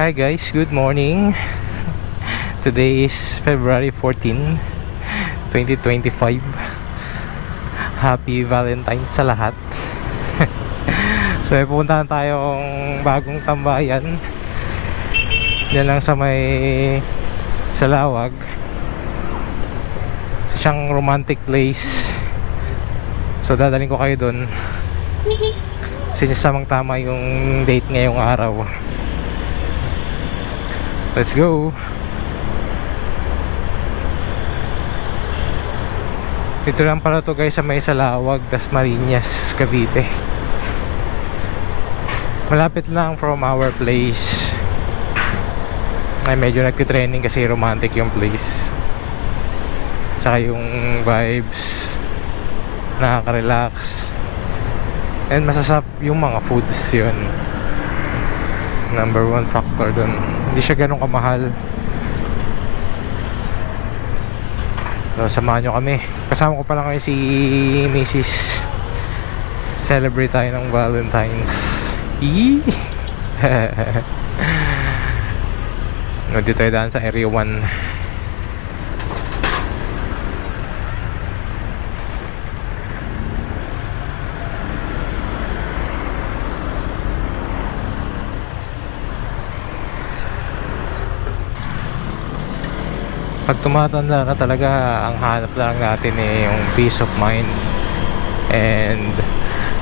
Hi guys, good morning. Today is February 14, 2025. Happy Valentine's sa lahat. so, may pupuntahan tayong bagong tambayan. Yan lang sa may Salawag. Sa siyang romantic place. So, dadaling ko kayo doon. Sinisamang tama yung date ngayong araw. Let's go. Ito lang pala to guys sa may Salawag, Dasmariñas, Cavite. Malapit lang from our place. Ay medyo nagtitraining kasi romantic yung place. Tsaka yung vibes. Nakaka-relax. And masasap yung mga foods yun number one factor dun hindi siya ganun kamahal so samahan nyo kami kasama ko pala kayo si Mrs. celebrate tayo ng Valentine's Eee! no, dito tayo daan sa area 1 pag tumatanda ka talaga ang hanap lang natin eh yung peace of mind. And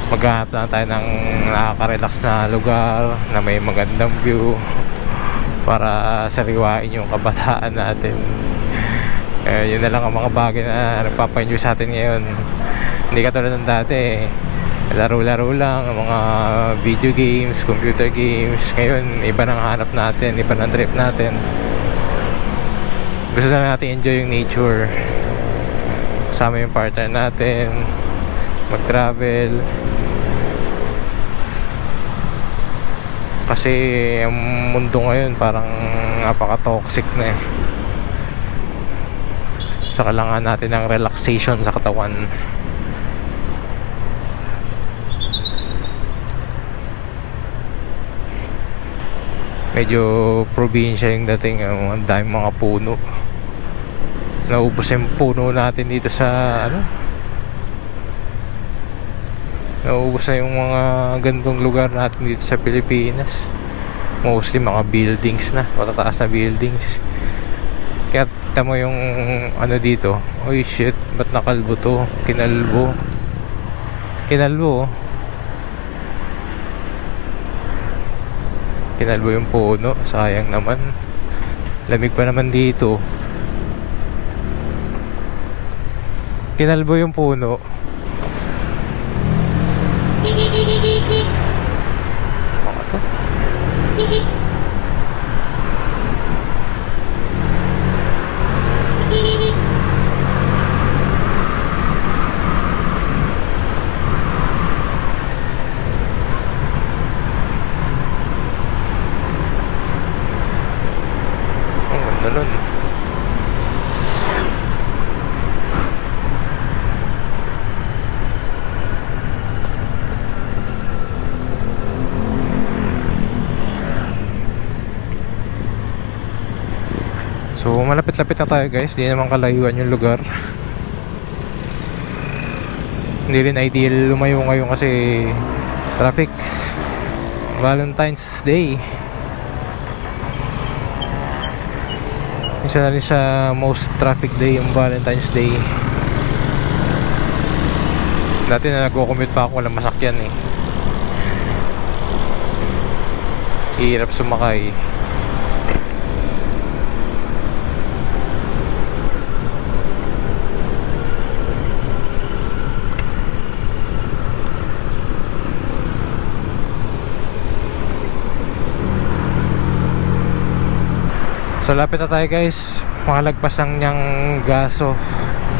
maghanap lang tayo ng nakaka-relax na lugar na may magandang view para sariwain yung kabataan natin. Eh, yun na lang ang mga bagay na nagpapa-enjoy sa atin ngayon. Hindi katulad ng dati eh. laro-laro lang ang mga video games, computer games. Ngayon iba nang hanap natin iba nang trip natin gusto na natin enjoy yung nature. Kasama yung partner natin. Mag travel kasi ang mundo ngayon parang napaka toxic na eh. Sa kailangan natin ng relaxation sa katawan. Medyo probinsya yung dating ang daming mga puno naubos yung puno natin dito sa ano? Naubos na yung mga gandong lugar natin dito sa Pilipinas. Mostly mga buildings na matataas na buildings. Kaya kita mo yung ano dito oy shit ba't nakalbo to? Kinalbo. Kinalbo oh. kinalbo yung puno sayang naman. Lamig pa naman dito kinalbo yung puno Baka to ang ganda nun So malapit-lapit na tayo guys. Di naman kalayuan yung lugar. Hindi rin ideal lumayo ngayon kasi Traffic. Valentine's Day. Isa na rin sa most traffic day yung Valentine's Day. Dati na nagko-commute pa ako walang masakyan eh. Hirap sumakay So lapit na tayo guys. Makalagpas lang niyang gaso.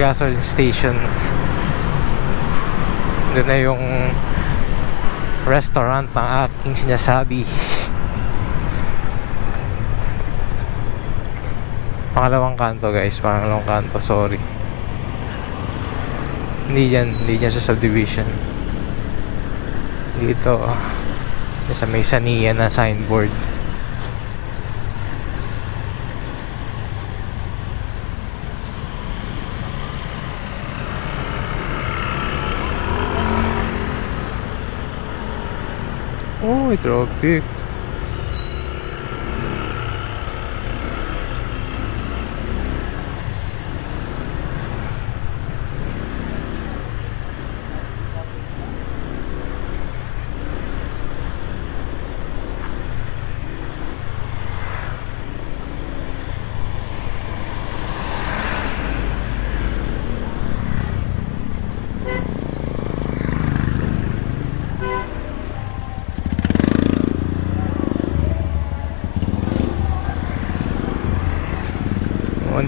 Gasoline station. Doon na yung Restaurant ng aking sinasabi. Pangalawang kanto guys. Pangalawang kanto sorry. Hindi yan Hindi yan sa subdivision. Dito Sa may saniya na signboard Uy, traffic.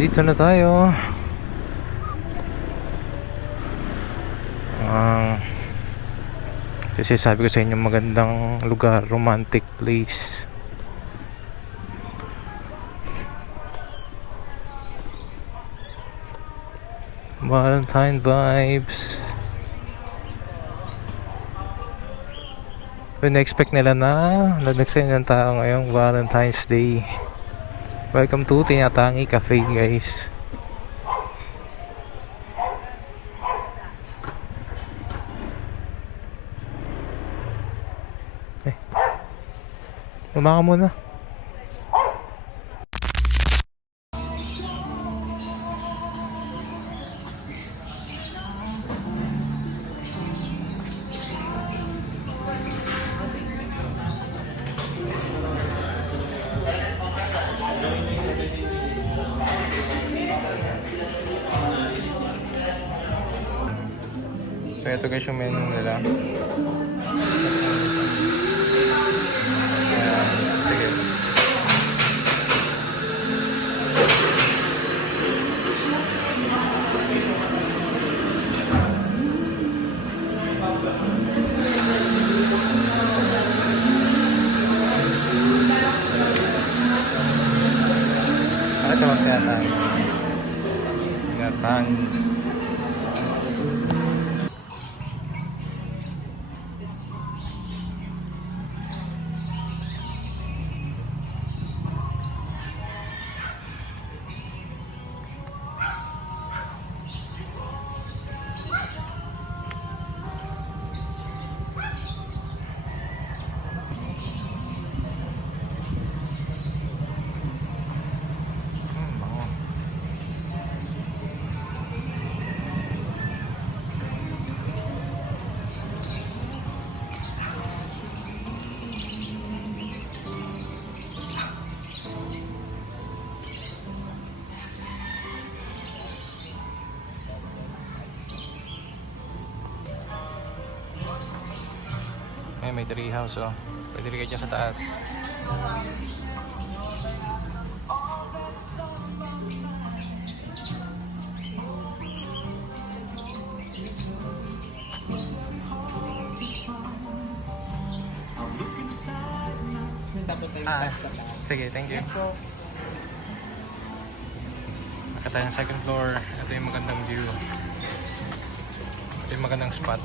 Oh, Andito na tayo. Ang kasi sabi ko sa inyo magandang lugar, romantic place. Valentine vibes. Pero na-expect nila na nagsayin ng tao ngayong Valentine's Day. Welcome to Tinatangi Cafe guys. Eh. Bumaka muna. Ito guys yung menu nila. May tree house oh. Pwede rin kayo sa taas. Ah, sige, thank you. Naka tayo ng second floor. Ito yung magandang view. Ito yung magandang spot.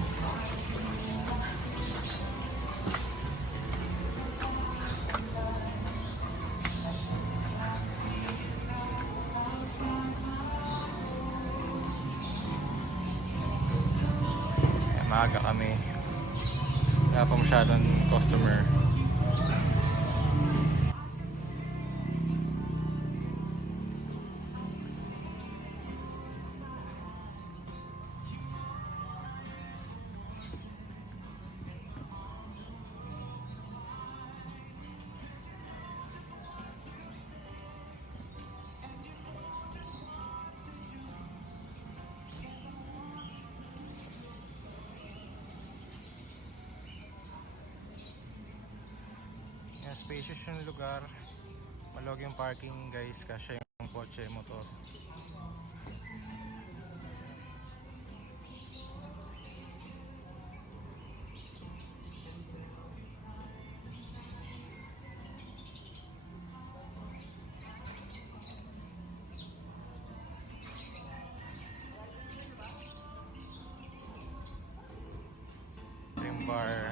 Spacious yung lugar. Malog yung parking guys, kasya yung kotse, motor. Bar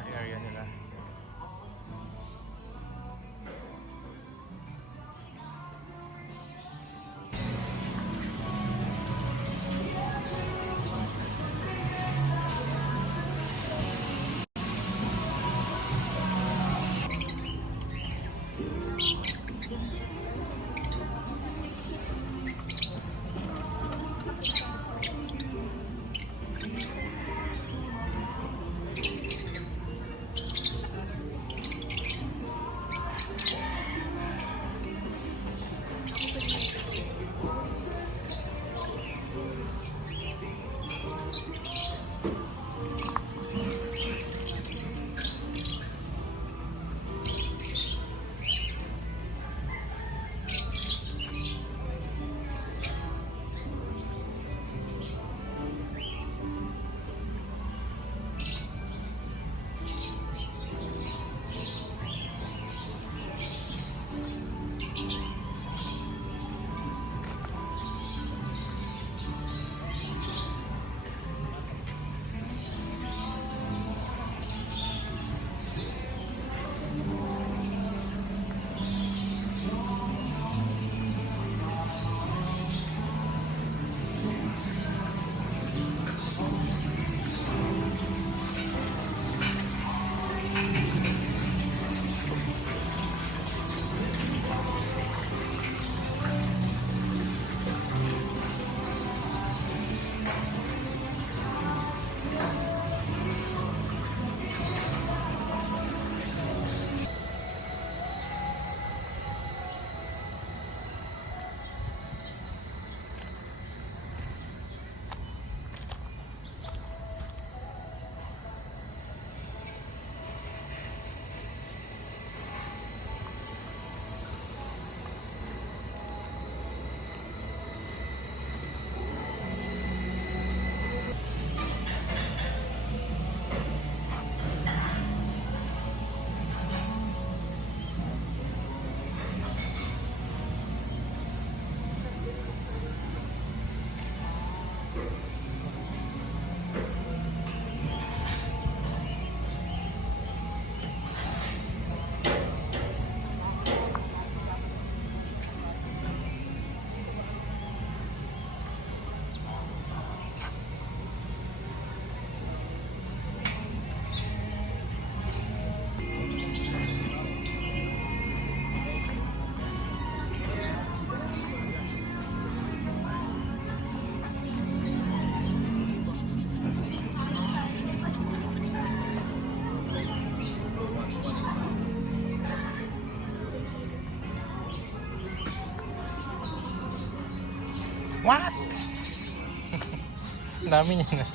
Ang dami niya na.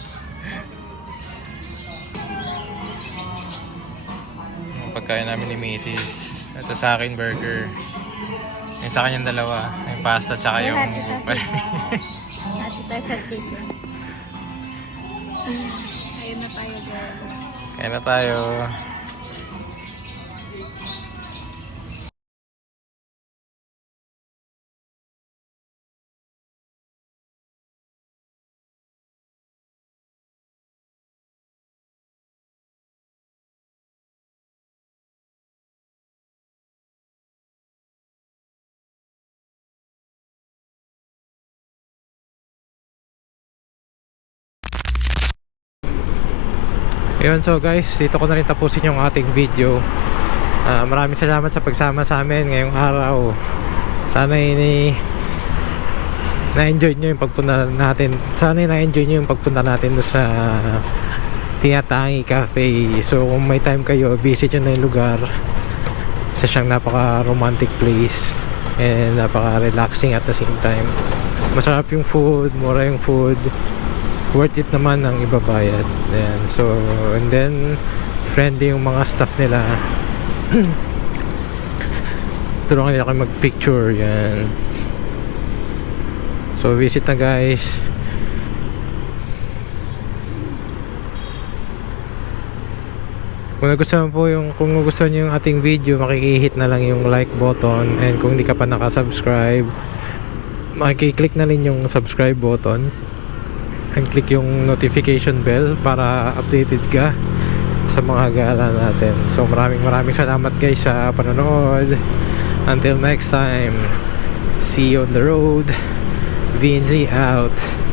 Yung pagkain namin ni Mrs. Ito sa akin burger. Yung sa kanyang dalawa. Yung pasta tsaka yung... Ito. Ate tayo sa chicken. Ayun na tayo, girl. Kaya na tayo. Yun, so guys, dito ko na rin tapusin yung ating video. Ah, maraming salamat sa pagsama sa amin ngayong araw. Sana ini na-enjoy nyo yung pagpunta natin. Sana na-enjoy nyo yung pagpunta natin sa Tinatangi Cafe. So kung may time kayo, visit nyo na yung lugar. Isa siyang napaka-romantic place and napaka-relaxing at the same time. Masarap yung food, mura yung food worth it naman ang ibabayad. Ayan. so and then friendly yung mga staff nila. Tulungan nila kayo mag picture yan so visit na guys. Kung nagustuhan po yung kung nagustuhan nyo yung ating video makikihit na lang yung like button. And kung hindi ka pa nakasubscribe makikiclick na rin yung subscribe button and click yung notification bell para updated ka sa mga gala natin. So maraming maraming salamat guys sa panonood. Until next time, see you on the road. VNZ out.